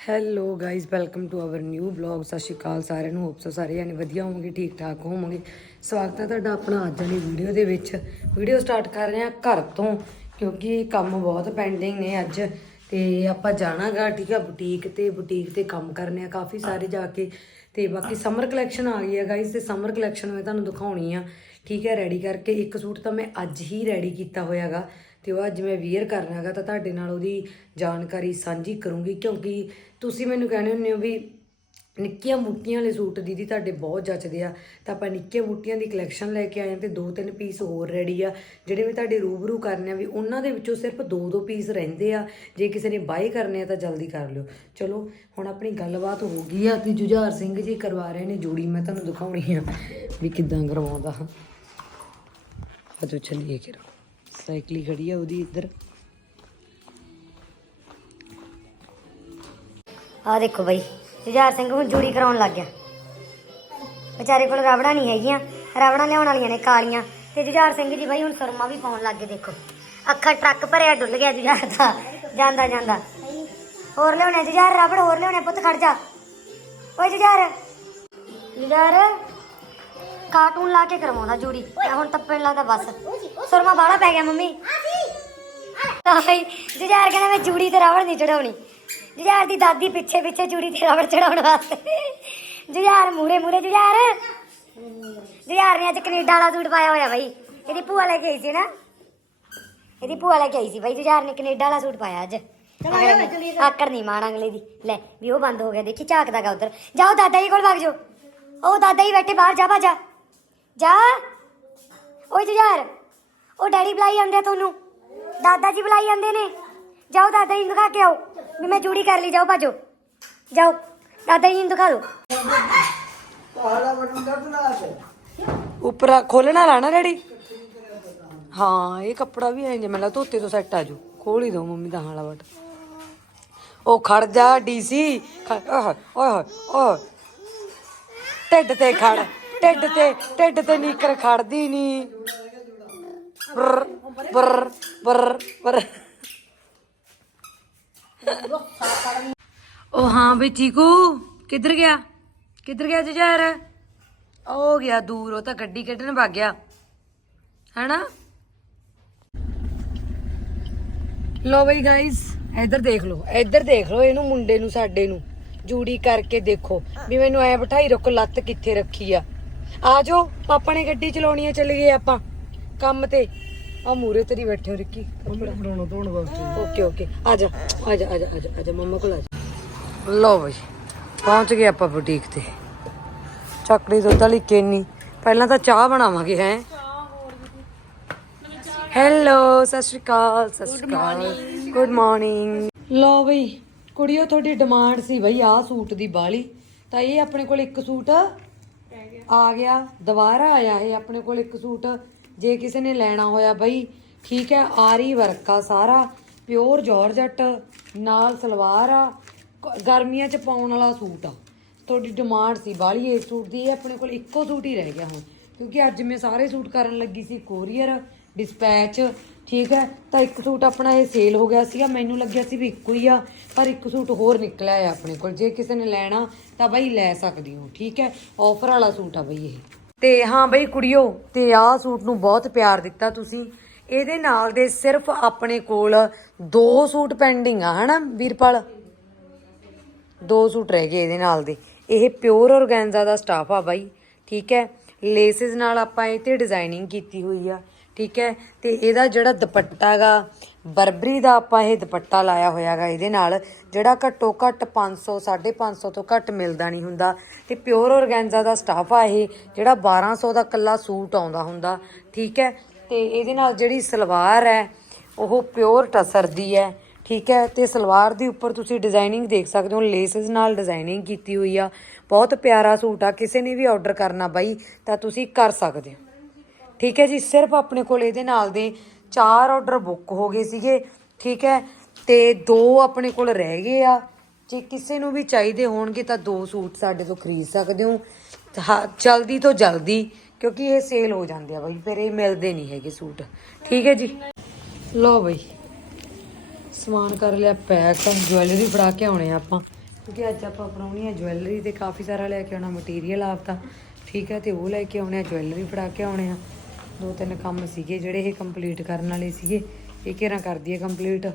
Hello guys welcome to our new blog ਸਤਿ ਸ਼੍ਰੀ ਅਕਾਲ ਸਾਰਿਆਂ ਨੂੰ। ਹੋਪ ਸਾਰੇ ਜਾਣੇ ਵਧੀਆ ਹੋਵੋਗੇ, ਠੀਕ ਠਾਕ ਹੋਵੋਗੇ। ਸਵਾਗਤ ਹੈ ਤੁਹਾਡਾ ਆਪਣਾ ਅੱਜ ਵਾਲੀ ਵੀਡੀਓ ਦੇ ਵਿੱਚ। ਵੀਡੀਓ ਸਟਾਰਟ ਕਰ ਰਹੇ ਹਾਂ ਘਰ ਤੋਂ, ਕਿਉਂਕਿ ਕੰਮ ਬਹੁਤ ਪੈਂਡਿੰਗ ਨੇ ਅੱਜ। ਤੇ ਆਪਾਂ ਜਾਣਾਗਾ, ਠੀਕ ਆ ਬੁਟੀਕ ਤੇ ਬੁਟੀਕ ਤੇ ਕੰਮ ਕਰਨੇ ਆ ਕਾਫੀ ਸਾਰੇ ਜਾ ਕੇ। ਤੇ ਬਾਕੀ ਸਮਰ ਕਲੈਕਸ਼ਨ ਆ ਗਈ ਹੈ ਗਾਇਜ਼ ਤੇ ਸਮਰ ਕਲੈਕਸ਼ਨ ਮੈਂ ਤੁਹਾਨੂੰ ਦਿਖਾਉਣੀ ਆ। ਠੀਕ ਹੈ ਰੈਡੀ ਕਰਕੇ ਇੱਕ ਸੂਟ ਤਾਂ ਮੈਂ ਅੱਜ ਹੀ ਰੈਡੀ ਕੀਤਾ ਹੋਇਆਗਾ। ਤੇ ਉਹ ਅੱਜ ਮੈਂ ਵੀਅਰ ਕਰਨਾਗਾ ਤਾਂ ਤੁਹਾਡੇ ਨਾਲ ਉਹਦੀ ਜਾਣਕਾਰੀ ਸਾਂਝੀ ਕਰੂੰਗੀ ਕਿਉਂਕਿ ਤੁਸੀਂ ਮੈਨੂੰ ਕਹਿੰਦੇ ਹੁੰਦੇ ਹੋ ਵੀ ਨਿੱਕੀਆਂ ਮੁੱਟੀਆਂ ਵਾਲੇ ਸੂਟ ਦੀਦੀ ਤੁਹਾਡੇ ਬਹੁਤ ਜੱਚਦੇ ਆ, ਤਾਂ ਆਪਾਂ ਨਿੱਕੀਆਂ ਮੁੱਟੀਆਂ ਦੀ ਕਲੈਕਸ਼ਨ ਲੈ ਕੇ ਆਏ ਹਾਂ ਤੇ ਦੋ ਤਿੰਨ ਪੀਸ ਹੋਰ ਰੈਡੀ ਆ, ਜਿਹੜੇ ਮੈਂ ਤੁਹਾਡੇ ਰੂਬਰੂ ਕਰਨੇ ਆ ਵੀ ਉਹਨਾਂ ਦੇ ਵਿੱਚੋਂ ਸਿਰਫ ਦੋ ਦੋ ਪੀਸ ਰਹਿੰਦੇ ਆ, ਜੇ ਕਿਸੇ ਨੇ ਬਾਈ ਕਰਨੇ ਆ ਤਾਂ ਜਲਦੀ ਕਰ ਲਿਓ। ਚਲੋ, ਹੁਣ ਆਪਣੀ ਗੱਲਬਾਤ ਹੋ ਗਈ ਆ ਤੇ ਜੁਝਾਰ ਸਿੰਘ ਜੀ ਕਰਵਾ ਰਹੇ ਨੇ ਜੋੜੀ, ਮੈਂ ਤੁਹਾਨੂੰ ਦਿਖਾਉਣੀ ਆ ਵੀ ਕਿੱਦਾਂ ਕਰਵਾਉਂਦਾ। ਹਾਂ ਆਜੋ ਚੱਲੀਏ ਕਿਰਾ ਸਾਈਕਲੀ ਖੜੀ ਆ ਉਹਦੀ ਇੱਧਰ। ਆ ਦੇਖੋ ਬਈ, ਜੁਝਾਰ ਸਿੰਘ ਹੁਣ ਜੂੜੀ ਕਰਾਉਣ ਲੱਗ ਗਿਆ। ਵਿਚਾਰੇ ਕੋਲ ਰਬੜਾ ਨਹੀਂ ਹੈਗੀਆਂ ਰਬੜਾਂ ਲਿਆਉਣ ਵਾਲੀਆਂ ਨੇ ਕਾਲੀਆਂ। ਤੇ ਜੁਝਾਰ ਸਿੰਘ ਜੀ ਬਾਈ ਹੁਣ ਸੁਰਮਾ ਵੀ ਪਾਉਣ ਲੱਗ ਗਏ, ਦੇਖੋ। ਅੱਖਾਂ ਟਰੱਕ ਭਰਿਆ ਡੁੱਲ ਗਿਆ ਜੁਝਾਰ ਦਾ, ਜਾਂਦਾ ਜਾਂਦਾ। ਹੋਰ ਲਿਆਉਣੇ ਜੁਝਾਰ ਰਬੜ ਹੋਰ ਲਿਆਉਣੇ, ਪੁੱਤ ਖੜ ਜਾ। ਓਏ ਜੁਝਾਰ। ਜੁਝਾਰ ਕਾਰਟੂਨ ਲਾ ਕੇ ਕਰਵਾਉਂਦਾ ਜੂੜੀ। ਤੇ ਹੁਣ ਟੱਪਣ ਲੱਗਦਾ ਬਸ। ਸੁਰਮਾ ਬਾਹਲਾ ਪੈ ਗਿਆ ਮੰਮੀ। ਹਾਏ ਜੁਝਾਰ ਕਹਿੰਦਾ ਮੈਂ ਜੂੜੀ ਤੇ ਰਬੜ ਨਹੀਂ ਚੜਾਉਣੀ। ਜੁਝਾਰ ਦੀ ਦਾਦੀ ਪਿੱਛੇ ਪਿੱਛੇ ਜੂੜੀ ਤੇ ਰਬੜ ਚੜਾਉਣ ਵਾਸਤੇ। ਜੁਝਾਰ ਮੂਰੇ ਮੂਰੇ ਜੁਝਾਰ। ਜੁਝਾਰ ਨੇ ਅੱਜ ਕੈਨੇਡਾ ਵਾਲਾ ਸੂਟ ਪਾਇਆ ਹੋਇਆ ਬਾਈ। ਇਹਦੀ ਭੂਆ ਲੈ ਕੇ ਆਈ ਸੀ ਨਾ। ਇਹਦੀ ਭੂਆ ਲੈ ਕੇ ਆਈ ਸੀ ਬਾਈ ਜੁਝਾਰ ਨੇ ਕੈਨੇਡਾ ਵਾਲਾ ਸੂਟ ਪਾਇਆ ਅੱਜ। ਆਕੜ ਨਹੀਂ ਮਾਣ ਅਗਲੇ ਦੀ। ਲੈ ਵੀ ਉਹ ਬੰਦ ਹੋ ਗਿਆ। ਦੇਖੀ ਝਾਕਦਾ ਗਾ ਉਧਰ। ਜਾਓ ਦਾਦਾ ਜੀ ਕੋਲ ਵਗ ਜਾਓ। ਉਹ ਦਾਦਾ ਜੀ ਬੈਠੇ ਬਾਹਰ ਜਾ ਬਾਜਾ ਜਾ। ਓਏ ਜੁਝਾਰ ਉਹ ਡੈਡੀ ਬੁਲਾਈ ਜਾਂਦੇ ਆ ਤੁਹਾਨੂੰ। ਦਾਦਾ ਜੀ ਬੁਲਾਈ ਜਾਂਦੇ ਨੇ। ਜਾਓ ਦਾਦਾ ਜੀ ਨੂੰ ਦਿਖਾ ਕੇ ਆਓ। ਵੀ ਮੈਂ ਜੂੜੀ ਕਰ ਲਈ ਜਾਓ ਭਾਜੋ। ਜਾਓ ਦਾਦਾ ਜੀ ਨੂੰ ਦਿਖਾ ਦਿਓ। ਉੱਪਰ ਖੋਲਣਾ ਲਾਣਾ ਡੈਡੀ? ਹਾਂ ਇਹ ਕੱਪੜਾ ਵੀ ਐਂ ਜੇ ਮੈਨੂੰ ਧੋਤੇ ਤੋਂ ਸੈੱਟ ਆ ਜੂ ਖੋਲ ਹੀ ਦੋ ਮੰਮੀ ਦਾ ਹਾਲਾ ਬਟ ਉਹ ਖੜ ਜਾ ਡੀਸੀ। ਓਏ ਹੋਏ ਓਏ ਹੋਏ। ਢਿੱਡ ਤੇ ਖੜ। ਢਿੱਡ ਤੇ ਢਿੱਡ ਤੇ ਨੀਕਰ ਖੜਦੀ ਨਹੀਂ ਬਰ ਬਰ ਬਰ ਬਰ। ਉਹ ਹਾਂ ਬਈ ਚੀਕੂ, ਕਿੱਧਰ ਗਿਆ? ਕਿੱਧਰ ਗਿਆ ਜੁਝਾਰ? ਉਹ ਗਿਆ ਦੂਰ, ਉਹ ਤਾਂ ਗੱਡੀ ਕੱਢਣ ਭੱਗ ਗਿਆ। ਹੈਨਾ? ਲੋ ਬਈ ਗਾਇਸ ਇੱਧਰ ਦੇਖ ਲਓ, ਇੱਧਰ ਦੇਖ ਲਓ ਇਹਨੂੰ ਮੁੰਡੇ ਨੂੰ, ਸਾਡੇ ਨੂੰ। ਜੂੜੀ ਕਰਕੇ ਦੇਖੋ, ਵੀ ਮੈਨੂੰ ਐ ਬਿਠਾਈ ਰੱਖੋ, ਲੱਤ ਕਿੱਥੇ ਰੱਖੀ ਆ। ਆ ਜਾਓ ਪਾਪਾ ਨੇ ਗੱਡੀ ਚਲਾਉਣੀ ਆ ਚੱਲ ਗਏ ਆਪਾਂ। ਕੰਮ ਤੇ। ਆ ਮੂਰੇ ਤੇਰੀ ਬੈਠੇ ਹੋ ਰਿੱਕੀ। ਬਣਾਉਣਾ ਧੋਣ ਵਾਸਤੇ ਓਕੇ ਓਕੇ। ਆ ਜਾ ਆ ਜਾ ਆ ਜਾ ਆ ਜਾ ਆ ਜਾ ਮੰਮਾ ਕੋਲ ਆ ਜਾ। ਲੋ ਬਈ ਪਹੁੰਚ ਗਏ ਆਪਾਂ ਬੁਟੀਕ ਤੇ। ਚੱਕੜੀ ਦੁੱਧ ਵਾਲੀ ਕੇਨੀ। ਪਹਿਲਾਂ ਤਾਂ ਚਾਹ ਬਣਾਵਾਂਗੇ ਹੈ। ਹੈਲੋ ਸਤਿ ਸ਼੍ਰੀ ਅਕਾਲ ਸਤਿ ਸ਼੍ਰੀ ਅਕਾਲ। ਗੁੱਡ ਮਾਰਨਿੰਗ ਲੋ ਬਈ ਕੁੜੀਓ ਤੁਹਾਡੀ ਡਿਮਾਂਡ ਸੀ ਬਈ ਆਹ ਸੂਟ ਦੀ ਬਾਲੀ। ਤਾਂ ਇਹ ਆਪਣੇ ਕੋਲ ਇੱਕ ਸੂਟ ਆ ਗਿਆ, ਦੁਬਾਰਾ ਆਇਆ ਇਹ ਆਪਣੇ ਕੋਲ ਇੱਕ ਸੂਟ, ਜੇ ਕਿਸੇ ਨੇ ਲੈਣਾ ਹੋਇਆ ਬਈ, ਠੀਕ ਹੈ, ਆਰੀ ਵਰਕ ਆ ਸਾਰਾ, ਪਿਓਰ ਜਾਰਜਟ, ਨਾਲ ਸਲਵਾਰ ਆ, ਕ- ਗਰਮੀਆਂ ਚ ਪਾਉਣ ਵਾਲਾ ਸੂਟ ਆ। ਤੁਹਾਡੀ ਡਿਮਾਂਡ ਸੀ ਬਾਲੀ ਇਸ ਸੂਟ ਦੀ, ਇਹ ਆਪਣੇ ਕੋਲ ਇੱਕੋ ਸੂਟ ਹੀ ਰਹਿ ਗਿਆ ਹੁਣ, ਕਿਉਂਕਿ ਅੱਜ ਮੈਂ ਸਾਰੇ ਸੂਟ ਕਰਨ ਲੱਗੀ ਸੀ, ਕੋਰੀਅਰ ਡਿਸਪੈਚ ਠੀਕ ਹੈ? ਤਾਂ ਇੱਕ ਸੂਟ ਆਪਣਾ ਇਹ ਸੇਲ ਹੋ ਗਿਆ ਸੀਗਾ, ਮੈਨੂੰ ਲੱਗਿਆ ਸੀ ਵੀ ਇੱਕੋ ਹੀ ਆ, ਪਰ ਇੱਕ ਸੂਟ ਹੋਰ ਨਿਕਲਿਆ ਹੈ ਆਪਣੇ ਕੋਲ। ਜੇ ਕਿਸੇ ਨੇ ਲੈਣਾ, ਤਾਂ ਬਈ ਲੈ ਸਕਦੀ ਹੋ, ਠੀਕ ਹੈ? ਆਫਰ ਵਾਲਾ ਸੂਟ ਆ ਬਈ ਇਹ। ਤੇ ਹਾਂ ਬਈ ਕੁੜੀਓ, ਤੇ ਆਹ ਸੂਟ ਨੂੰ ਬਹੁਤ ਪਿਆਰ ਦਿੱਤਾ ਤੁਸੀਂ। ਇਹਦੇ ਨਾਲ ਦੇ ਸਿਰਫ ਆਪਣੇ ਕੋਲ ਦੋ ਸੂਟ ਪੈਂਡਿੰਗ ਆ, ਹਨਾ ਵੀਰਪਾਲ? ਦੋ ਸੂਟ ਰਹਿ ਗਏ ਇਹਦੇ ਨਾਲ ਦੇ। ਇਹ ਪਿਓਰ ਔਰਗੈਂਜ਼ਾ ਦਾ ਸਟਾਫ ਆ ਬਾਈ, ਠੀਕ ਹੈ? ਲੇਸਿਸ ਨਾਲ ਆਪਾਂ ਇਹ ਤੇ ਡਿਜ਼ਾਈਨਿੰਗ ਕੀਤੀ ਹੋਈ ਆ। ਠੀਕ ਹੈ? ਤੇ ਇਹਦਾ ਜਿਹੜਾ ਦੁਪੱਟਾ ਗਾ ਬਰਬਰੀ ਦਾ ਆਪਾਂ ਇਹ ਦੁਪੱਟਾ ਲਾਇਆ ਹੋਇਆਗਾ ਇਹਦੇ ਨਾਲ, ਜਿਹੜਾ ਘੱਟੋ ਘੱਟ 500 550 ਤੋਂ ਘੱਟ ਮਿਲਦਾ ਨਹੀਂ ਹੁੰਦਾ। ਤੇ ਪਿਓਰ ਔਰਗੈਂਜ਼ਾ ਦਾ ਸਟਾਫ ਆ ਇਹ, ਜਿਹੜਾ 1200 ਦਾ ਕੱਲਾ ਸੂਟ ਆਉਂਦਾ ਹੁੰਦਾ, ਠੀਕ ਹੈ? ਤੇ ਇਹਦੇ ਨਾਲ ਜਿਹੜੀ ਸਲਵਾਰ ਹੈ, ਉਹ ਪਿਓਰ ਟਸਰ ਦੀ ਹੈ, ਠੀਕ ਹੈ? ਤੇ ਸਲਵਾਰ ਦੇ ਉੱਪਰ ਤੁਸੀਂ ਡਿਜ਼ਾਈਨਿੰਗ ਦੇਖ ਸਕਦੇ ਹੋ ਲੇਸਿਸ ਨਾਲ ਡਿਜ਼ਾਈਨਿੰਗ ਕੀਤੀ ਹੋਈ ਆ। ਬਹੁਤ ਪਿਆਰਾ ਸੂਟ ਆ, ਕਿਸੇ ਨੇ ਵੀ ਆਰਡਰ ਕਰਨਾ ਬਾਈ, ਤਾਂ ਤੁਸੀਂ ਕਰ ਸਕਦੇ ਹੋ। ਠੀਕ ਹੈ ਜੀ ਸਿਰਫ ਆਪਣੇ ਕੋਲ ਇਹਦੇ ਨਾਲ ਦੇ ਚਾਰ ਆਰਡਰ ਬੁੱਕ ਹੋ ਗਏ ਸੀਗੇ ਠੀਕ ਹੈ ਤੇ ਦੋ ਆਪਣੇ ਕੋਲ ਰਹਿ ਗਏ ਆ। ਜੇ ਕਿਸੇ ਨੂੰ ਵੀ ਚਾਹੀਦੇ ਹੋਣਗੇ ਤਾਂ ਦੋ ਸੂਟ ਸਾਡੇ ਤੋਂ ਖਰੀਦ ਸਕਦੇ ਹੋ। ਹਾਂ, ਜਲਦੀ ਤੋਂ ਜਲਦੀ ਕਿਉਂਕਿ ਇਹ ਸੇਲ ਹੋ ਜਾਂਦੇ ਆ ਬਾਈ ਫਿਰ ਇਹ ਮਿਲਦੇ ਨਹੀਂ ਹੈਗੇ ਸੂਟ। ਠੀਕ ਹੈ ਜੀ। ਲਓ ਬਾਈ ਸਮਾਨ ਕਰ ਲਿਆ ਪੈਕ ਜੁਐਲਰੀ ਫੜਾ ਕੇ ਆਉਣੇ ਆ ਆਪਾਂ। ਕਿਉਂਕਿ ਅੱਜ ਆਪਾਂ ਬਣਾਉਣੀ ਹੈ ਜੁਐਲਰੀ ਤੇ ਕਾਫੀ ਸਾਰਾ ਲੈ ਕੇ ਆਉਣਾ ਮਟੀਰੀਅਲ ਆਪ ਤਾਂ। ਠੀਕ ਹੈ ਤੇ ਉਹ ਲੈ ਕੇ ਆਉਣੇ ਆ ਜੁਐਲਰੀ ਫੜਾ ਕੇ ਆਉਣੇ ਆ। ਦੋ ਤਿੰਨ ਕੰਮ ਸੀਗੇ ਜਿਹੜੇ ਇਹ ਕੰਪਲੀਟ ਕਰਨ ਵਾਲੇ ਸੀਗੇ। ਇਹ ਘੇਰਾ ਕਰਦੀ ਹੈ ਕੰਪਲੀਟ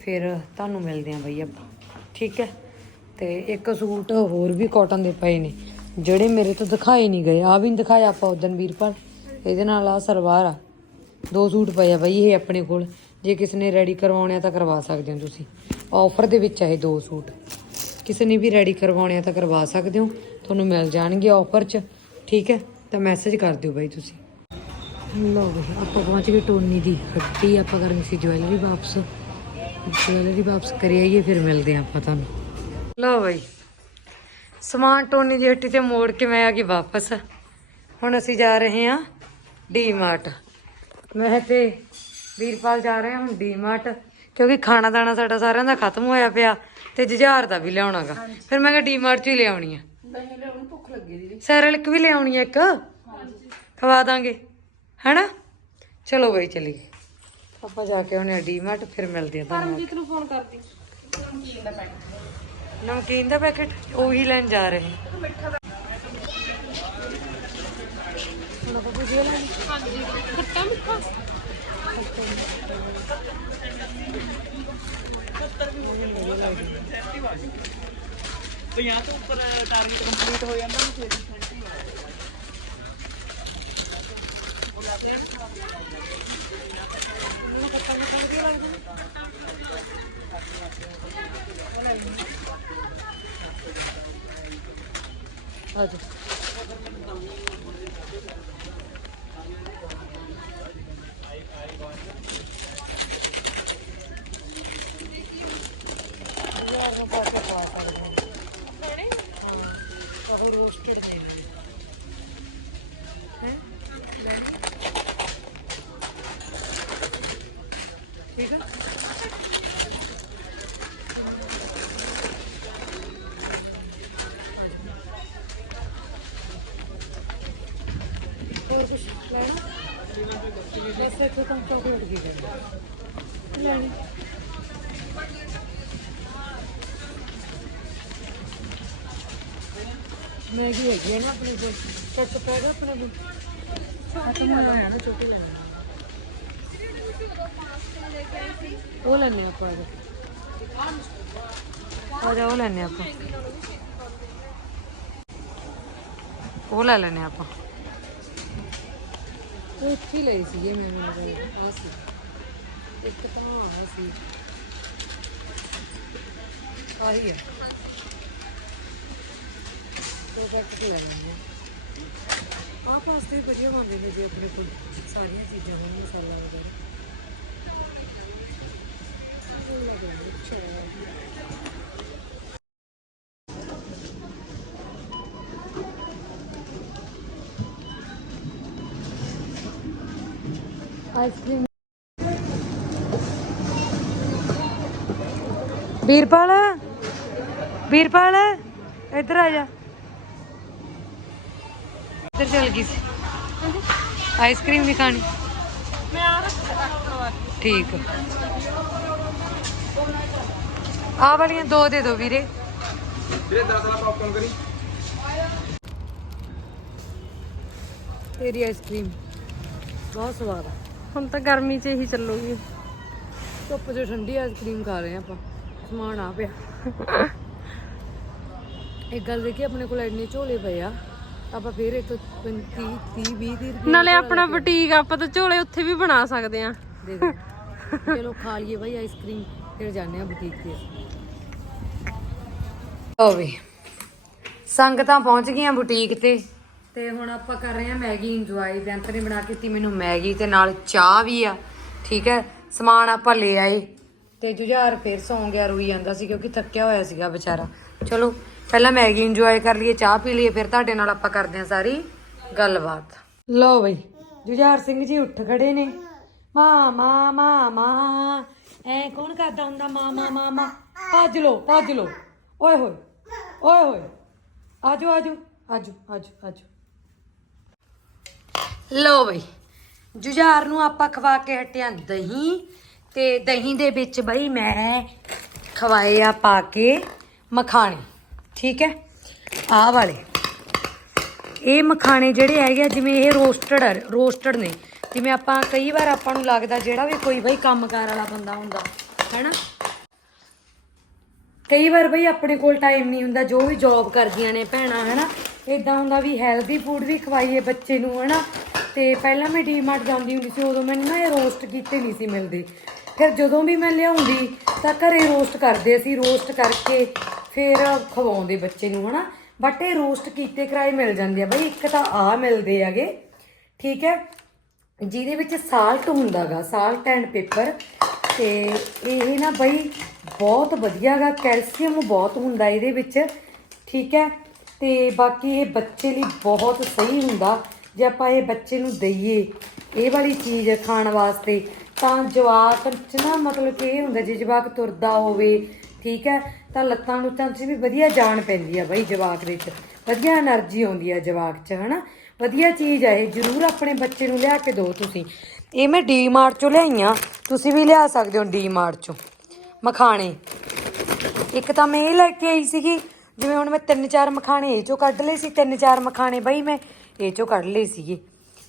ਫਿਰ ਤੁਹਾਨੂੰ ਮਿਲਦੇ ਆ ਬਈ ਆਪਾਂ। ਠੀਕ ਹੈ? ਤੇ ਇੱਕ ਸੂਟ ਹੋਰ ਵੀ ਕਾਟਨ ਦੇ ਪਏ ਨੇ, ਜਿਹੜੇ ਮੇਰੇ ਤੋਂ ਦਿਖਾਏ ਨਹੀਂ ਗਏ। ਆ ਵੀ ਨਹੀਂ ਦਿਖਾਇਆ ਆਪਾਂ ਉਦੋਂ ਵੀਰਪਾਲ। ਇਹਦੇ ਨਾਲ ਆ ਸਲਵਾਰ ਆ। ਦੋ ਸੂਟ ਪਏ ਆ ਬਈ ਇਹ ਆਪਣੇ ਕੋਲ। ਜੇ ਕਿਸੇ ਨੇ ਰੈਡੀ ਕਰਵਾਉਣੇ ਆ ਤਾਂ ਕਰਵਾ ਸਕਦੇ ਹੋ ਤੁਸੀਂ। ਆਫਰ ਦੇ ਵਿੱਚ ਆ ਇਹ ਦੋ ਸੂਟ। ਕਿਸੇ ਨੇ ਵੀ ਰੈਡੀ ਕਰਵਾਉਣੇ ਆ ਤਾਂ ਕਰਵਾ ਸਕਦੇ ਹੋ। ਤੁਹਾਨੂੰ ਮਿਲ ਜਾਣਗੇ ਆਫਰ 'ਚ। ਠੀਕ ਹੈ? ਤਾਂ ਮੈਸੇਜ ਕਰ ਦਿਓ ਬਾਈ ਤੁਸੀਂ। ਬਈ ਆਪਾਂ ਪਹੁੰਚ ਗਏ ਟੋਨੀ ਦੀ ਹੱਟੀ ਆਪਾਂ ਕਰਾਂਗੇ ਸੀ ਜਵੈਲਰੀ ਵਾਪਸ। ਜਵੈਲਰੀ ਵਾਪਸ ਕਰੀ ਆਈਏ ਫਿਰ ਮਿਲਦੇ ਆ ਆਪਾਂ ਤੁਹਾਨੂੰ। ਲਓ ਬਈ ਸਮਾਨ ਟੋਨੀ ਦੀ ਹੱਟੀ ਤੇ ਮੋੜ ਕੇ ਮੈਂ ਆ ਗਈ ਵਾਪਸ। ਹੁਣ ਅਸੀਂ ਜਾ ਰਹੇ ਹਾਂ ਡੀਮਾਰਟ ਮੈਂ ਤੇ ਵੀਰਪਾਲ ਜਾ ਰਹੇ ਹਾਂ ਹੁਣ ਡੀਮਾਰਟ ਕਿਉਂਕਿ ਖਾਣਾ ਦਾਣਾ ਸਾਡਾ ਸਾਰਿਆਂ ਦਾ ਖਤਮ ਹੋਇਆ ਪਿਆ ਤੇ ਜੁਝਾਰ ਦਾ ਵੀ ਲਿਆਉਣਾਗਾ। ਫਿਰ ਮੈਂ ਕਿਹਾ ਡੀਮਾਰਟ 'ਚ ਹੀ ਲਿਆਉਣੀ ਆ। ਭੁੱਖ ਲੱਗੀ ਦੀਦੀ। ਸੈਰਲਕ ਵੀ ਲਿਆਉਣੀ ਆ ਇੱਕ? ਖਵਾ ਦਾਂਗੇ। ਹੈਨਾ? ਚਲੋ ਬਈ ਚਲੀਏ। ਆਪਾਂ ਜਾ ਕੇ ਆ ਡੀਮਾਰਟ ਫਿਰ ਮਿਲਦੇ ਆ ਤੁਹਾਨੂੰ। ਨੂੰ ਫੋਨ ਕਰਦੀ। ਨਮਕੀਨ ਦਾ ਪੈਕੇਟ? ਉਹੀ ਲੈਣ ਜਾ ਰਹੇ ਹਾਂ ਹੁਣ ਆਪਾਂ ਕੁਝ ਲੈਣ ਹਾਂਜੀ ਖੱਟਾ ਮਿੱਠਾ ਆ ਜਾ ਰੋਸਟਡ ਨੇ। ਹੈ? ਠੀਕ ਆ? ਹੋਰ ਕੁਝ ਲੈਣਾ? ਬਸ ਇੱਥੇ ਤਾਂ ਚਾਕਲੇਟ ਕੀ ਕਰਨੀ ਲੈਣੀ। ਮੈਗੀ ਹੈਗੀ ਹੈ ਨਾ ਆਪਣੇ ਕੋਲ ਚੱਕ ਪੈਗਾ ਆਪਣੇ ਕੋਲ ਛੋਟੀ ਲੈਣਾ ਨਾ ਛੋਟੀ ਲੈਣਾ। ਉਹ ਲੈਣੇ ਆਪਾਂ ਅੱਜ। ਆ ਜਾ ਉਹ ਲੈਣੇ ਆਪਾਂ। ਉਹ ਲੈ ਲੈਣੇ ਆਪਾਂ। ਉਹ ਇੱਥੇ ਹੀ ਲਈ ਸੀਗੇ ਮੈਂ, ਮੈਨੂੰ ਲੱਗਦਾ। ਆ ਸੀ। ਇੱਕ ਤਾਂ ਆ ਸੀ। ਆਹੀ ਹੈ ਦੋ ਪੈਕਟ ਲੈ ਲੈਂਦੇ ਹਾਂ। ਆਹ ਪਾਸਤੇ ਵੀ ਵਧੀਆ ਬਣਦੇ ਨੇ ਜੀ ਆਪਣੇ ਕੋਲ। ਸਾਰੀਆਂ ਚੀਜ਼ਾਂ ਹਨ ਮਸਾਲਾ ਵਗੈਰਾ। ਉਹ ਲੈ ਲੈਂਦੇ ਅੱਛਾ ਆਈਸਕ੍ਰੀਮ ਵੀਰਪਾਲ ਵੀਰਪਾਲ ਇੱਧਰ ਆ ਜਾ। ਇੱਧਰ ਚਲ ਗਈ ਸੀ। ਆਈਸਕ੍ਰੀਮ ਵੀ ਖਾਣੀ। ਮੈਂ ਆ ਰੱਖਵਾ ਠੀਕ ਆ ਵਾਲੀਆਂ ਦੋ ਦੇ ਦਿਓ ਵੀਰੇ। ਵੀਰੇ ਦਸ ਵਾਲਾ ਪੌਪਕਾਰਨ ਕਰੀ। ਤੇਰੀ ਆਈਸਕ੍ਰੀਮ ਬਹੁਤ ਸਵਾਦ ਆ। ਹੁਣ ਤਾਂ ਗਰਮੀ 'ਚ ਇਹੀ ਚੱਲੂਗੀ। ਧੁੱਪ 'ਚ ਠੰਡੀ ਆਈਸਕ੍ਰੀਮ ਖਾ ਰਹੇ ਆ ਆਪਾਂ। ਸਮਾਨ ਆ ਪਿਆ। ਇੱਕ ਗੱਲ ਦੇਖੀ ਆਪਣੇ ਕੋਲ ਇੰਨੇ ਝੋਲੇ ਪਏ ਆ। ਆਪਾਂ ਫੇਰ ਇੱਕ 30 30 20 ਦੀ ਰੁਪਏ ਨਾਲੇ ਆਪਣਾ ਬੁਟੀਕ ਆਪਾਂ ਤਾਂ ਝੋਲੇ ਉੱਥੇ ਵੀ ਬਣਾ ਸਕਦੇ ਆ। ਦੇ ਦੇ ਚਲੋ ਖਾ ਲਈਏ ਬਾਈ ਆਈਸਕ੍ਰੀਮ ਫਿਰ ਜਾਂਦੇ ਆ ਬੁਟੀਕ ਤੇ। ਲਓ ਸੰਗਤਾਂ ਪਹੁੰਚ ਗਈਆਂ ਬੁਟੀਕ ਤੇ। ਤੇ ਹੁਣ ਆਪਾਂ ਕਰ ਰਹੇ ਆ ਮੈਗੀ ਇੰਜੋਏ ਬੈਂਤ ਨੇ ਬਣਾ ਕੇ ਦਿੱਤੀ ਮੈਨੂੰ ਮੈਗੀ ਤੇ ਨਾਲ ਚਾਹ ਵੀ ਆ। ਠੀਕ ਹੈ, ਸਮਾਨ ਆਪਾਂ ਲੈ ਆਏ। ਤੇ ਜੁਝਾਰ ਫੇਰ ਸੌਂ ਗਿਆ, ਰੋਈ ਜਾਂਦਾ ਸੀ ਕਿਉਂਕਿ ਥੱਕਿਆ ਹੋਇਆ ਸੀਗਾ ਵਿਚਾਰਾ। ਚਲੋ, ਪਹਿਲਾਂ ਮੈਗੀ ਇੰਜੋਏ ਕਰ ਲਈਏ, ਚਾਹ ਪੀ ਲਈਏ, ਫਿਰ ਤੁਹਾਡੇ ਨਾਲ ਆਪਾਂ ਕਰਦੇ ਹਾਂ ਸਾਰੀ ਗੱਲਬਾਤ। ਲਓ ਬਈ, ਜੁਝਾਰ ਸਿੰਘ ਜੀ ਉੱਠ ਖੜੇ ਨੇ। ਮਾ ਮਾ ਮਾ ਮਾ। ਐ ਕੌਣ ਕਰਦਾ ਹੁੰਦਾ? ਮਾਂ ਮਾਂ ਮਾਂ ਮਾਂ। ਭੱਜ ਲੋ ਭੱਜ ਲੋ ਓਏ ਹੋਏ ਓਏ ਹੋਏ। ਆਜੋ ਆਜੋ ਆਜੋ ਆਜੋ ਆਜੋ। ਲਓ ਬਈ ਜੁਝਾਰ ਨੂੰ ਆਪਾਂ ਖਵਾ ਕੇ ਹਟਿਆ ਦਹੀਂ ਤੇ ਦਹੀਂ ਦੇ ਵਿੱਚ ਬਈ ਮੈਂ ਖਵਾਏ ਆ ਪਾ ਕੇ ਮਖਾਣੇ ਠੀਕ ਹੈ ਆਹ ਵਾਲੇ। ਇਹ ਮਖਾਣੇ ਜਿਹੜੇ ਹੈਗੇ ਆ, ਜਿਵੇਂ ਇਹ ਰੋਸਟਡ ਆ ਰੋਸਟਡ ਨੇ। ਜਿਵੇਂ ਆਪਾਂ ਕਈ ਵਾਰ ਆਪਾਂ ਨੂੰ ਲੱਗਦਾ ਜਿਹੜਾ ਵੀ ਕੋਈ ਬਈ ਕੰਮਕਾਰ ਵਾਲਾ ਬੰਦਾ ਹੁੰਦਾ, ਹੈਨਾ? ਕਈ ਵਾਰ ਬਈ ਆਪਣੇ ਕੋਲ ਟਾਈਮ ਨਹੀਂ ਹੁੰਦਾ, ਜੋ ਵੀ ਜੌਬ ਕਰਦੀਆਂ ਨੇ ਭੈਣਾਂ, ਹਨਾ? ਇਦਾਂ ਹੁੰਦਾ ਵੀ ਹੈਲਦੀ ਫੂਡ ਵੀ ਖਵਾਈਏ ਬੱਚੇ ਨੂੰ, ਹਨਾ? ਤੇ ਪਹਿਲਾਂ ਮੈਂ ਡੀਮਾਰਟ ਜਾਂਦੀ ਹੁੰਦੀ ਸੀ, ਉਦੋਂ ਮੈਨੂੰ ਨਾ ਇਹ ਰੋਸਟ ਕੀਤੇ ਨਹੀਂ ਸੀ ਮਿਲਦੇ। ਫਿਰ ਜਦੋਂ ਵੀ ਮੈਂ ਲਿਆਉਂਦੀ, ਤਾਂ ਘਰੇ ਰੋਸਟ ਕਰਦੇ ਅਸੀਂ ਰੋਸਟ ਕਰਕੇ ਫਿਰ ਖਵਾਉਂਦੇ ਬੱਚੇ ਨੂੰ, ਹਨਾ? ਬਟ ਇਹ ਰੋਸਟ ਕੀਤੇ ਕਰਾਏ ਮਿਲ ਜਾਂਦੇ ਆ। ਬਈ ਇੱਕ ਤਾਂ ਆ ਮਿਲਦੇ ਹੈਗੇ, ਠੀਕ ਹੈ? ਜਿਹਦੇ ਵਿੱਚ ਸਾਲਟ ਹੁੰਦਾਗਾ ਸਾਲਟ ਐਂਡ ਪੇਪਰ ਤੇ ਇਹ ਨਾ ਬਈ ਬਹੁਤ ਵਧੀਆਗਾ ਕੈਲਸ਼ੀਅਮ ਬਹੁਤ ਹੁੰਦਾ ਇਹਦੇ ਵਿੱਚ, ਠੀਕ ਹੈ? ਤੇ ਬਾਕੀ ਇਹ ਬੱਚੇ ਲਈ ਬਹੁਤ ਸਹੀ ਹੁੰਦਾ, ਜੇ ਆਪਾਂ ਇਹ ਬੱਚੇ ਨੂੰ ਦਈਏ ਇਹ ਵਾਲੀ ਚੀਜ਼ ਖਾਣ ਵਾਸਤੇ, ਤਾਂ ਜਵਾਕ ਚ ਨਾ ਮਤਲਬ ਕਿ ਇਹ ਹੁੰਦਾ, ਜੇ ਜਵਾਕ ਤੁਰਦਾ ਹੋਵੇ, ਠੀਕ ਹੈ? ਤਾਂ ਲੱਤਾਂ ਨੂੰ ਤਾਂ ਵੀ ਵਧੀਆ ਜਾਣ ਪੈਂਦੀ ਆ ਬਾਈ ਜਵਾਕ ਦੇ ਵਿੱਚ, ਵਧੀਆ એનર્ਜੀ ਆਉਂਦੀ ਆ ਜਵਾਕ ਚ, ਹਨਾ? ਵਧੀਆ ਚੀਜ਼ ਹੈ ਇਹ, ਜਰੂਰ ਆਪਣੇ ਬੱਚੇ ਨੂੰ ਲਿਆ ਕੇ ਦਿਓ ਤੁਸੀਂ। ਇਹ ਮੈਂ ਡੀਮਾਰਟ 'ਚੋਂ ਲਿਆਈਆਂ, ਤੁਸੀਂ ਵੀ ਲਿਆ ਸਕਦੇ ਹੋ ਡੀਮਾਰਟ 'ਚੋਂ ਮਖਾਣੇ। ਇੱਕ ਤਾਂ ਮੈਂ ਇਹ ਲੈ ਕੇ ਆਈ ਸੀਗੀ, ਜਿਵੇਂ ਹੁਣ ਮੈਂ ਤਿੰਨ ਚਾਰ ਮਖਾਣੇ ਇਹ ਚੋਂ ਕੱਢ ਲਏ ਸੀ, ਤਿੰਨ ਚਾਰ ਮਖਾਣੇ ਬਈ ਮੈਂ ਇਹ ਚੋਂ ਕੱਢ ਲਏ ਸੀਗੇ,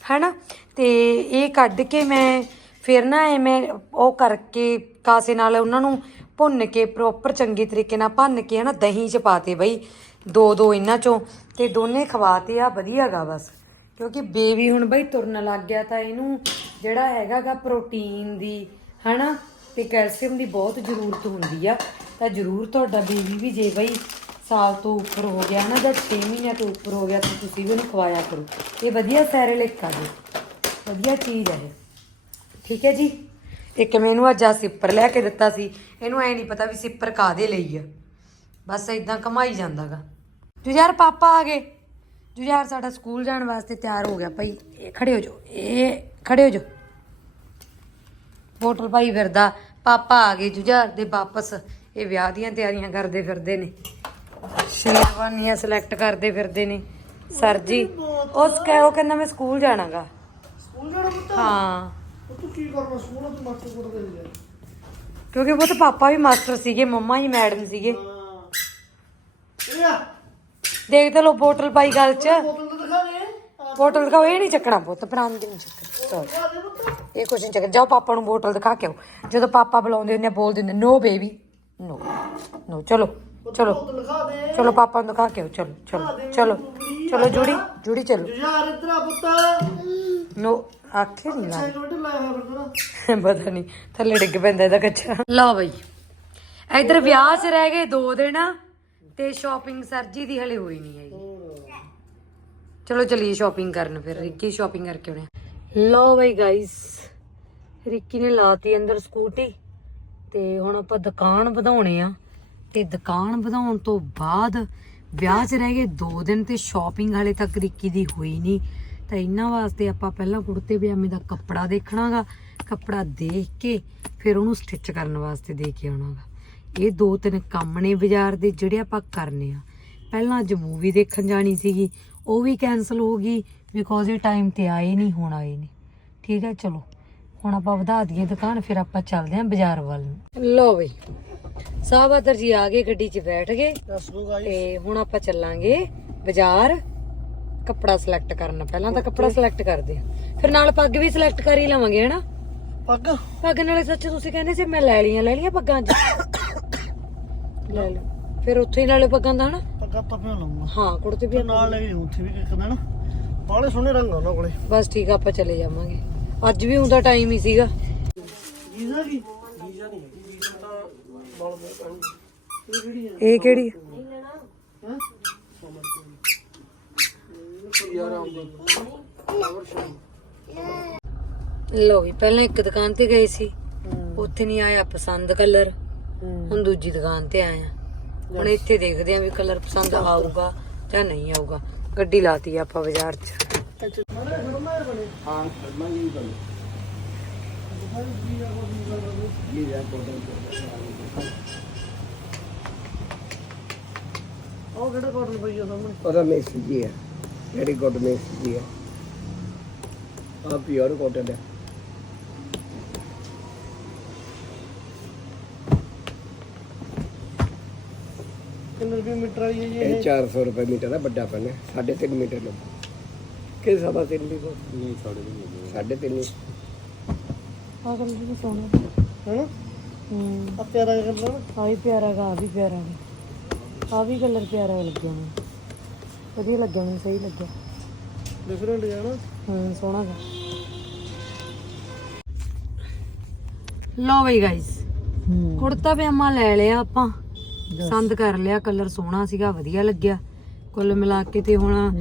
ਹੈਨਾ? ਤੇ ਇਹ ਕੱਢ ਕੇ ਮੈਂ ਫਿਰ ਨਾ ਐਵੇਂ ਉਹ ਕਰਕੇ ਕਾਸੇ ਨਾਲ ਉਹਨਾਂ ਨੂੰ ਭੁੰਨ ਕੇ ਪ੍ਰੋਪਰ ਚੰਗੇ ਤਰੀਕੇ ਨਾਲ ਭੰਨ ਕੇ, ਹਨਾ, ਦਹੀਂ ਚ ਪਾਤੇ ਬਈ ਦੋ ਦੋ ਇਹਨਾਂ ਚੋਂ ਤੇ ਦੋਨੇ ਖਵਾਤੇ ਆ ਵਧੀਆਗਾ ਬਸ। ਕਿਉਂਕਿ ਬੇਬੀ ਹੁਣ ਬਈ ਤੁਰਨ ਲੱਗ ਗਿਆ ਤਾਂ ਇਹਨੂੰ ਜਿਹੜਾ ਹੈਗਾਗਾ ਪ੍ਰੋਟੀਨ ਦੀ, ਹਨਾ, ਤੇ ਕੈਲਸ਼ੀਅਮ ਦੀ ਬਹੁਤ ਜ਼ਰੂਰਤ ਹੁੰਦੀ ਆ। ਤਾਂ ਜ਼ਰੂਰ ਤੁਹਾਡਾ ਬੇਬੀ ਵੀ ਜੇ ਬਈ ਸਾਲ ਤੋਂ ਉੱਪਰ ਹੋ ਗਿਆ ਨਾ ਜਾਂ 6 ਮਹੀਨਿਆਂ ਤੋਂ ਉੱਪਰ ਹੋ ਗਿਆ, ਤਾਂ ਤੁਸੀਂ ਵੀ ਉਹਨੂੰ ਖਵਾਇਆ ਕਰੋ। ਇਹ ਵਧੀਆ ਸੈਰੇਲਿਕ ਆ ਜੀ। ਵਧੀਆ ਚੀਜ਼ ਹੈ ਇਹ। ਠੀਕ ਹੈ ਜੀ? ਇੱਕ ਮੈਨੂੰ ਅੱਜ ਆ ਸਿੱਪਰ ਲੈ ਕੇ ਦਿੱਤਾ ਸੀ। ਇਹਨੂੰ ਐ ਨਹੀਂ ਪਤਾ ਵੀ ਸਿੱਪਰ ਕਾਦੇ ਲਈ ਆ। ਬਸ ਇਦਾਂ ਕਮਾਈ ਜਾਂਦਾਗਾ। ਯਾਰ ਪਾਪਾ ਆ ਗਏ। ਜੁਝਾਰ ਸਾਡਾ ਸਕੂਲ ਜਾਣ ਵਾਸਤੇ ਤਿਆਰ ਹੋ ਗਿਆ ਭਾਈ ਇਹ ਖੜੇ ਹੋ ਜਾਓ ਇਹ ਖੜੇ ਹੋ ਜਾਓ। ਬੋਟਲ ਭਾਈ ਫਿਰਦਾ ਪਾਪਾ ਆ ਗਏ ਜੁਝਾਰ ਦੇ ਵਾਪਸ ਇਹ ਵਿਆਹ ਦੀਆਂ ਤਿਆਰੀਆਂ ਕਰਦੇ ਫਿਰਦੇ ਨੇ। ਸ਼ੇਰਵਾਨੀਆਂ ਸਿਲੈਕਟ ਕਰਦੇ ਫਿਰਦੇ ਨੇ। ਸਰ ਜੀ ਉਸ ਕਹੇ ਉਹ ਕਹਿੰਦਾ ਮੈਂ ਸਕੂਲ ਜਾਣਾਗਾ। ਸਕੂਲ ਜਾਣਾ ਪੁੱਤ? ਹਾਂ। ਤੂੰ ਕੀ ਕਰਨਾ? ਸਕੂਲ ਤੂੰ ਮਾਸਟਰ ਕੋਲ ਦੇ ਜਾ। ਕਿਉਂਕਿ ਉਹ ਤਾਂ ਪਾਪਾ ਵੀ ਮਾਸਟਰ ਸੀਗੇ ਮੰਮਾ ਹੀ ਮੈਡਮ ਸੀਗੇ। ਇਹ ਆ। ਦੇਖ ਤਾਂ ਲੋ ਬੋਟਲ ਪਾਈ ਗੱਲ ਚ। ਦੇ ਬੋਟਲ ਦਿਖਾਓ ਇਹ ਨਹੀਂ ਚੱਕਣਾ ਪੁੱਤ ਪ੍ਰਾਣ ਦੀ ਨਹੀਂ ਚੱਕਣਾ। ਦੇ ਇਹ ਕੁਛ ਨਹੀਂ ਚੱਕਣਾ। ਜਾਓ ਪਾਪਾ ਨੂੰ ਬੋਟਲ ਦਿਖਾ ਕੇ ਆਓ। ਜਦੋਂ ਪਾਪਾ ਬੁਲਾਉਂਦੇ ਹੁੰਦੇ ਆ ਬੋਲਦੇ ਹੁੰਦੇ ਨੋ ਬੇਬੀ ਨੋ ਨੋ ਚਲੋ ਚਲੋ। ਦੇ। ਚਲੋ ਪਾਪਾ ਨੂੰ ਦਿਖਾ ਕੇ ਆਓ ਚਲੋ ਚਲੋ ਚਲੋ ਚਲੋ ਜੁੜੀ ਜੁੜੀ ਚਲੋ। ਯਾਰ ਇਧਰ ਆ ਪੁੱਤ। ਨੋ ਆਖੇ ਨਹੀਂ ਲਾ। ਪਤਾ ਨਹੀਂ ਥੱਲੇ ਡਿੱਗ ਪੈਂਦਾ ਇਹਦਾ ਕੱਚਾ। ਲਓ ਬਈ ਇਧਰ ਵਿਆਹ 'ਚ ਰਹਿ ਗਏ 2 ਦਿਨ। ਤੇ ਸ਼ਾਪਿੰਗ ਸਰਜੀ ਦੀ ਹਲੇ ਹੋਈ ਨਹੀਂ ਹੈਗੀ। ਚਲੋ ਚਲੀਏ ਸ਼ਾਪਿੰਗ ਕਰਨ ਫਿਰ ਰਿੱਕੀ ਸ਼ਾਪਿੰਗ ਕਰਕੇ ਆਉਣੇ ਲਓ ਬਈ ਗਾਇਸ ਰਿੱਕੀ ਨੇ ਲਾਤੀ ਅੰਦਰ ਸਕੂਟੀ ਤੇ ਹੁਣ ਆਪਾਂ ਦੁਕਾਨ ਵਧਾਉਣੇ ਆ। ਤੇ ਦੁਕਾਨ ਵਧਾਉਣ ਤੋਂ ਬਾਅਦ ਵਿਆਹ 'ਚ ਰਹਿ ਗਏ 2 ਦਿਨ ਤੇ ਸ਼ਾਪਿੰਗ ਹਲੇ ਤੱਕ ਰਿੱਕੀ ਦੀ ਹੋਈ ਨਹੀਂ। ਤਾਂ ਇਹਨਾਂ ਵਾਸਤੇ ਆਪਾਂ ਪਹਿਲਾਂ ਕੁੜਤੇ ਪਜਾਮੇ ਦਾ ਕੱਪੜਾ ਦੇਖਣਾਗਾ ਕੱਪੜਾ ਦੇਖ ਕੇ ਫਿਰ ਉਹਨੂੰ ਸਟਿਚ ਕਰਨ ਵਾਸਤੇ ਦੇ ਕੇ ਆਉਣਾਗਾ। ਇਹ ਦੋ ਤਿੰਨ ਕੰਮ ਨੇ ਬਾਜ਼ਾਰ ਦੇ ਜਿਹੜੇ ਆਪਾਂ ਕਰਨੇ ਆ। ਪਹਿਲਾਂ ਅੱਜ ਮੂਵੀ ਦੇਖਣ ਜਾਣੀ ਸੀਗੀ ਉਹ ਵੀ ਕੈਨਸਲ ਹੋ ਗਈ ਬਿਕੋਜ਼ ਇਹ ਟਾਈਮ ਤੇ ਆਏ ਨਹੀਂ ਹੁਣ ਆਏ ਨਹੀਂ। ਠੀਕ ਹੈ ਚਲੋ। ਹੁਣ ਆਪਾਂ ਵਧਾ ਦਈਏ ਦੁਕਾਨ ਫਿਰ ਆਪਾਂ ਚੱਲਦੇ ਆਂ ਬਾਜ਼ਾਰ ਵੱਲ ਨੂੰ। ਲੋ ਬਈ ਸਾਹਬਾਦਰ ਜੀ ਆ ਗਏ ਗੱਡੀ 'ਚ ਬੈਠ ਗਏ ਤੇ ਹੁਣ ਆਪਾਂ ਚੱਲਾਂਗੇ ਬਾਜ਼ਾਰ ਕੱਪੜਾ ਸਿਲੈਕਟ ਕਰਨਾ। ਪਹਿਲਾਂ ਤਾਂ ਕੱਪੜਾ ਸਿਲੈਕਟ ਕਰਦੇ ਆ ਫਿਰ ਨਾਲ ਪੱਗ ਵੀ ਸਿਲੈਕਟ ਕਰ ਹੀ ਲਵਾਂਗੇ ਹਨਾ? ਪੱਗ? ਪੱਗ ਨਾਲੇ ਸੱਚ ਤੁਸੀਂ ਕਹਿੰਦੇ ਸੀ ਮੈਂ ਲੈ ਲਈਆਂ ਲੈ ਲਈਆਂ ਪੱਗਾਂ ਅੱਜ। ਲੈ ਲਓ ਫਿਰ ਉੱਥੇ ਹੀ ਨਾਲੇ ਪੱਗਾਂ ਦਾ ਹਨਾ? ਪੱਗਾ ਪੱਪਿਆਂ ਲਾਉਂਗਾ। ਹਾਂ ਕੁੜਤੇ ਵੀ ਨਾਲ ਲੈ ਕੇ ਜਾਊਂ ਉੱਥੇ ਵੀ ਕਿਖਦਾ ਨਾ ਬਾਲੇ ਸੋਹਣੇ ਰੰਗ ਆ ਉਹਨਾਂ ਕੋਲੇ। ਬਸ ਠੀਕ ਆ ਆਪਾਂ ਚਲੇ ਜਾਵਾਂਗੇ। ਅੱਜ ਵੀ ਹੁੰਦਾ ਟਾਈਮ ਹੀ ਸੀਗਾ। ਜੀਜ਼ਾ ਕੀ ਇਹ ਕਿਹੜੀ ਲੋ ਵੀ ਪਹਿਲਾਂ ਇੱਕ ਦੁਕਾਨ ਤੇ ਗਏ ਸੀ। ਉੱਥੇ ਨਹੀਂ ਆਇਆ ਪਸੰਦ ਕਲਰ ਹੁਣ ਦੂਜੀ ਦੁਕਾਨ ਤੇ ਆਏ ਆ। ਹੁਣ ਇੱਥੇ ਦੇਖਦੇ ਆ ਵੀ ਕਲਰ ਪਸੰਦ ਆਊਗਾ ਜਾਂ ਨਹੀਂ ਆਊਗਾ। ਗੱਡੀ ਲਾਤੀ ਆ ਆਪਾਂ ਬਾਜ਼ਾਰ 'ਚ। ਉਹ ਕਿਹੜਾ ਕਾਟਨ ਪਈ ਆ ਸਾਹਮਣੇ? ਉਹਦਾ ਮਿਕਸ ਜੀ ਹੈ ਵੈਰੀ ਗੁੱਡ ਮਿਕਸ ਜੀ ਹੈ ਆ ਪਿਓਰ ਕਾਟਨ ਹੈ ਰੁਪਏ ਮੀਟਰ ਵਾਲੀ ਹੈ ਜੀ ਇਹ ਇਹ? 400 ਰੁਪਏ ਮੀਟਰ ਦਾ ਵੱਡਾ ਪੈਨ ਹੈ 3.5 ਮੀਟਰ ਦਾ। ਕਿ ਸਵਾ ਤਿੰਨ ਵੀ ਕੋ ਨਹੀਂ 3.5 ਆ ਕਲਰ ਵੀ। ਸੋਹਣਾ ਹਨਾ ਹੂੰ? ਆ ਪਿਆਰਾ ਕਲਰ ਨਾ ਆ ਵੀ ਪਿਆਰਾ ਗਾ ਆ ਵੀ ਪਿਆਰਾ ਗਾ। ਆ ਵੀ ਕਲਰ ਪਿਆਰਾ ਲੱਗਿਆ ਮੈਨੂੰ। ਵਧੀਆ ਲੱਗਿਆ ਮੈਨੂੰ ਸਹੀ ਲੱਗਿਆ। ਡਿਫਰੈਂਟ ਨਾ? ਹੂੰ ਸੋਹਣਾ ਗਾ। ਲਓ ਬਈ ਗਾਇਸ ਕੁੜਤਾ ਪਜਾਮਾ ਲੈ ਲਿਆ ਆਪਾਂ। ਪਸੰਦ ਕਰ ਲਿਆ ਕਲਰ ਸੋਹਣਾ ਸੀਗਾ ਵਧੀਆ ਲੱਗਿਆ। ਕੁੱਲ ਮਿਲਾ ਕੇ ਤੇ ਹੁਣ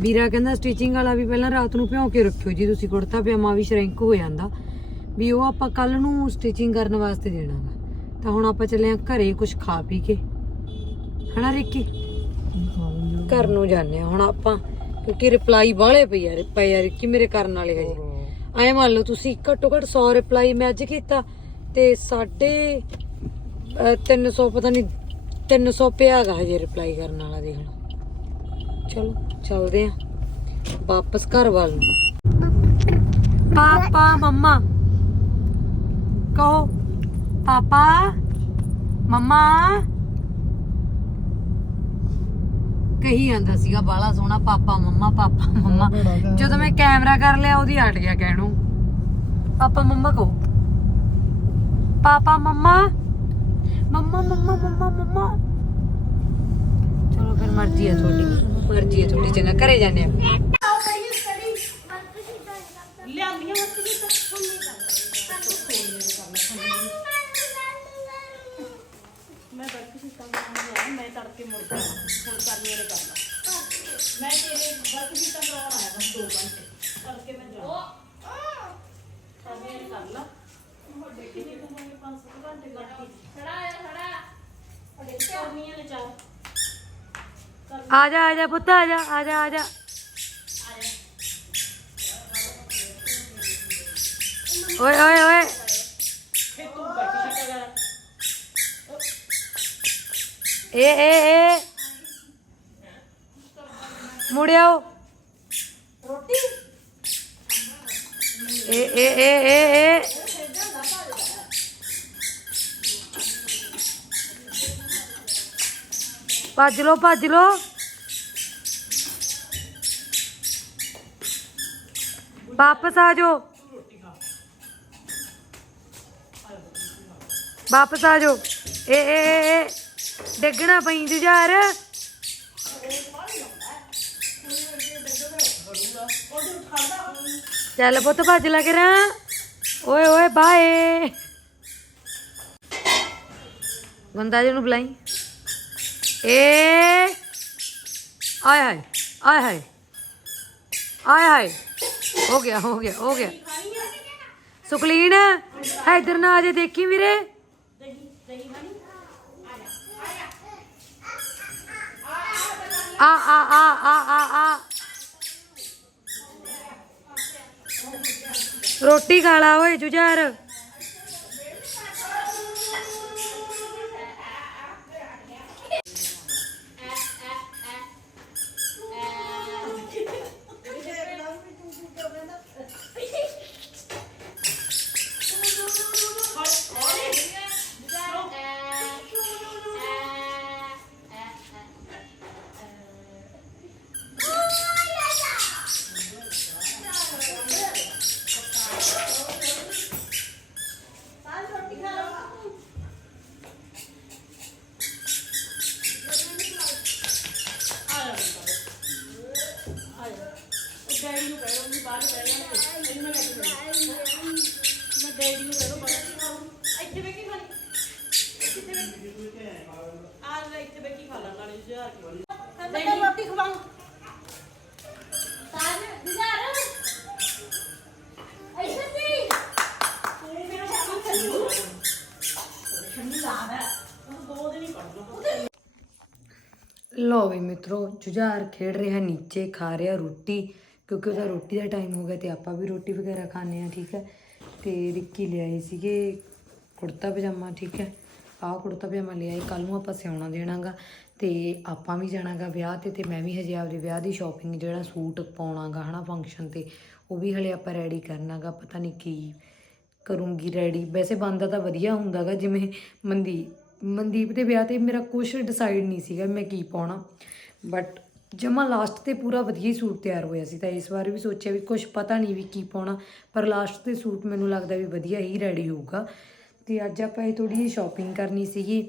ਵੀਰਾ ਕਹਿੰਦਾ ਸਟਿਚਿੰਗ ਵਾਲਾ ਵੀ ਪਹਿਲਾਂ ਰਾਤ ਨੂੰ ਭਿਉਂ ਕੇ ਰੱਖਿਓ ਜੀ ਤੁਸੀਂ ਕੁੜਤਾ ਪਜਾਮਾ ਵੀ ਸ਼ਰਿੰਕ ਹੋ ਜਾਂਦਾ। ਵੀ ਉਹ ਆਪਾਂ ਕੱਲ ਨੂੰ ਸਟਿਚਿੰਗ ਕਰਨ ਵਾਸਤੇ ਦੇਣਾ ਵਾ। ਤਾਂ ਹੁਣ ਆਪਾਂ ਚੱਲੇ ਆ ਘਰੇ ਕੁਝ ਖਾ ਪੀ ਕੇ। ਹਨਾ ਰਿੱਕੀ? ਘਰ ਨੂੰ ਜਾਂਦੇ ਆ। ਹੁਣ ਆਪਾਂ ਕਿਉਂਕਿ ਰਿਪਲਾਈ ਬਾਹਲੇ ਪਈ ਯਾਰ ਪਏ ਯਾਰ ਰਿੱਕੀ ਮੇਰੇ ਕਰਨ ਵਾਲੇ ਹਜੇ। ਐ ਮੰਨ ਲਓ ਤੁਸੀਂ ਘੱਟੋ ਘੱਟ 100 ਰਿਪਲਾਈ ਮੈਂ ਅੱਜ ਕੀਤਾ ਤੇ ਅਹ, 300 ਪਤਾ ਨਹੀਂ 300 ਪਿਆ ਹੈਗਾ ਹਜੇ ਰਿਪਲਾਈ ਕਰਨ ਵਾਲਾ ਦੇਖ ਲਓ। ਚਲੋ ਚੱਲਦੇ ਆ। ਵਾਪਸ ਘਰ ਵੱਲ ਨੂੰ। ਪਾਪਾ ਮੰਮਾ। ਕਹੋ। ਪਾਪਾ ਮੰਮਾ। ਕਹੀ ਜਾਂਦਾ ਸੀਗਾ ਬਾਲਾ ਸੋਹਣਾ ਪਾਪਾ ਮੰਮਾ ਪਾਪਾ ਮੰਮਾ। ਜਦੋਂ ਮੈਂ ਕੈਮਰਾ ਕਰ ਲਿਆ ਉਹਦੀ ਹਟ ਗਿਆ ਕਹਿਣੂ। ਪਾਪਾ ਮੰਮਾ ਕਹੋ। ਪਾਪਾ ਮੰਮਾ। ਮੰਮਾ ਮੰਮਾ ਮੰਮਾ ਮੰਮਾ। ਚਲੋ ਫਿਰ ਮਰਜ਼ੀ ਹੈ ਤੁਹਾਡੀ। ਮਰਜ਼ੀ ਹੈ ਤੁਹਾਡੀ ਚੰਗਾ ਘਰੇ ਜਾਂਦੇ ਆ। ਆ ਜਾ ਆ ਜਾ ਪੁੱਤ ਆ ਜਾ ਆ ਜਾ ਆ ਜਾ ਓਏ ਓਏ ਓਏ ਏ ਏ ਏ ਮੁੜਿਆਓ ਰੋਟੀ ਏ ਏ ਏ ਏ ਏ ਭੱਜ ਲੋ ਭੱਜ ਲੋ ਵਾਪਸ ਆ ਜਾਓ। ਵਾਪਸ ਆ ਜਾਓ। ਏ ਏ ਏ ਏ, ਡਿੱਗਣਾ ਪਈ ਜੁਝਾਰ ਚੱਲ ਪੁੱਤ ਭੱਜ ਲੱਗ ਰਾਂ ਓਏ ਓਏ, ਬਾਏ। ਬੰਦਾ ਜੀ ਨੂੰ ਬੁਲਾਈ। ਏ, ਆਏ, ਹਾਏ ਆਏ ਹਾਏ। ਆਏ, ਹਾਏ। ਹੋ ਗਿਆ ਹੋ ਗਿਆ ਹੋ ਗਿਆ। ਸੁਕਲੀਨ, ਹੈ ਇਧਰ ਨਾ ਆਜੇ ਦੇਖੀ ਵੀਰੇ? ਆ ਆ ਆ ਆ ਆ ਆ। ਰੋਟੀ ਖਾ ਲਾ ਓਏ, ਜੁਝਾਰ। ਲੋ ਵੀ। ਮਿੱਤਰੋ ਜੁਝਾਰ ਖੇਡ ਰਿਹਾ ਨੀਚੇ ਖਾ ਰਿਹਾ ਰੋਟੀ ਕਿਉਂਕਿ ਉਹਦਾ ਰੋਟੀ ਦਾ ਟਾਈਮ ਹੋ ਗਿਆ ਤੇ ਆਪਾਂ ਵੀ ਰੋਟੀ ਵਗੈਰਾ ਖਾਣੇ ਆ ਠੀਕ ਹੈ। ਤੇ ਰਿੱਕੀ ਲਿਆਏ ਸੀਗੇ ਕੁੜਤਾ ਪਜਾਮਾ ਠੀਕ ਹੈ। ਆਹ ਕੁੜਤਾ ਪਜਾਮਾ ਲਿਆਏ ਕੱਲ ਨੂੰ ਆਪਾਂ ਸਿਉਣਾ ਦੇਣਾਗਾ। ਤੇ ਆਪਾਂ ਵੀ ਜਾਣਾਗਾ ਵਿਆਹ ਤੇ ਤੇ ਮੈਂ ਵੀ ਹਜੇ ਆਪਦੇ ਵਿਆਹ ਦੀ ਸ਼ਾਪਿੰਗ ਜਿਹੜਾ ਸੂਟ ਪਾਉਣਾਗਾ ਹਨਾ ਫੰਕਸ਼ਨ ਤੇ, ਉਹ ਵੀ ਹਲੇ ਆਪਾਂ ਰੈਡੀ ਕਰਨਾਗਾ, ਪਤਾ ਨਹੀਂ ਕੀ ਕਰੂੰਗੀ ਰੈਡੀ ਵੈਸੇ ਬੰਦਾ ਤਾਂ ਵਧੀਆ ਹੁੰਦਾਗਾ, ਜਿਵੇਂ ਮਨਦੀਪ ਮਨਦੀਪ ਦੇ ਵਿਆਹ ਤੇ ਮੇਰਾ ਕੁਝ ਡਿਸਾਈਡ ਨਹੀਂ ਸੀਗਾ ਮੈਂ ਕੀ ਪਾਉਣਾ। ਬਟ ਜਮਾ ਲਾਸਟ ਤੇ ਪੂਰਾ ਵਧੀਆ ਹੀ ਸੂਟ ਤਿਆਰ ਹੋਇਆ ਸੀ, ਤਾਂ ਇਸ ਵਾਰ ਵੀ ਸੋਚਿਆ ਵੀ ਕੁਝ ਪਤਾ ਨਹੀਂ ਵੀ ਕੀ ਪਾਉਣਾ, ਪਰ ਲਾਸਟ ਤੇ ਸੂਟ ਮੈਨੂੰ ਲੱਗਦਾ ਵੀ ਵਧੀਆ ਹੀ ਰੈਡੀ ਹੋਊਗਾ। ਤੇ ਅੱਜ ਆਪਾਂ ਇਹ ਥੋੜੀ ਜਿਹੀ ਸ਼ਾਪਿੰਗ ਕਰਨੀ ਸੀਗੀ।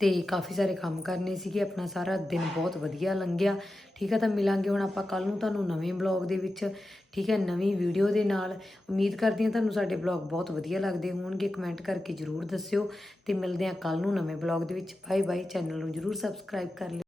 ਤੇ ਕਾਫੀ ਸਾਰੇ ਕੰਮ ਕਰਨੇ ਸੀਗੇ, ਆਪਣਾ ਸਾਰਾ ਦਿਨ ਬਹੁਤ ਵਧੀਆ ਲੰਘਿਆ। ਠੀਕ ਹੈ ਤਾਂ ਮਿਲਾਂਗੇ ਹੁਣ ਆਪਾਂ ਕੱਲ ਨੂੰ ਤੁਹਾਨੂੰ ਨਵੇਂ ਬਲੌਗ ਦੇ ਵਿੱਚ। ਠੀਕ ਹੈ ਨਵੀਂ ਵੀਡੀਓ ਦੇ ਨਾਲ। ਉਮੀਦ ਕਰਦੀ ਹਾਂ ਤੁਹਾਨੂੰ ਸਾਡੇ ਬਲੌਗ ਬਹੁਤ ਵਧੀਆ ਲੱਗਦੇ ਹੋਣਗੇ। ਕਮੈਂਟ ਕਰਕੇ ਜਰੂਰ ਦੱਸਿਓ ਤੇ ਮਿਲਦੇ ਹਾਂ ਕੱਲ ਨੂੰ ਨਵੇਂ ਬਲੌਗ ਦੇ ਵਿੱਚ। ਬਾਏ ਬਾਏ, ਚੈਨਲ ਨੂੰ ਜਰੂਰ ਸਬਸਕ੍ਰਾਈਬ ਕਰ ਲਿਓ।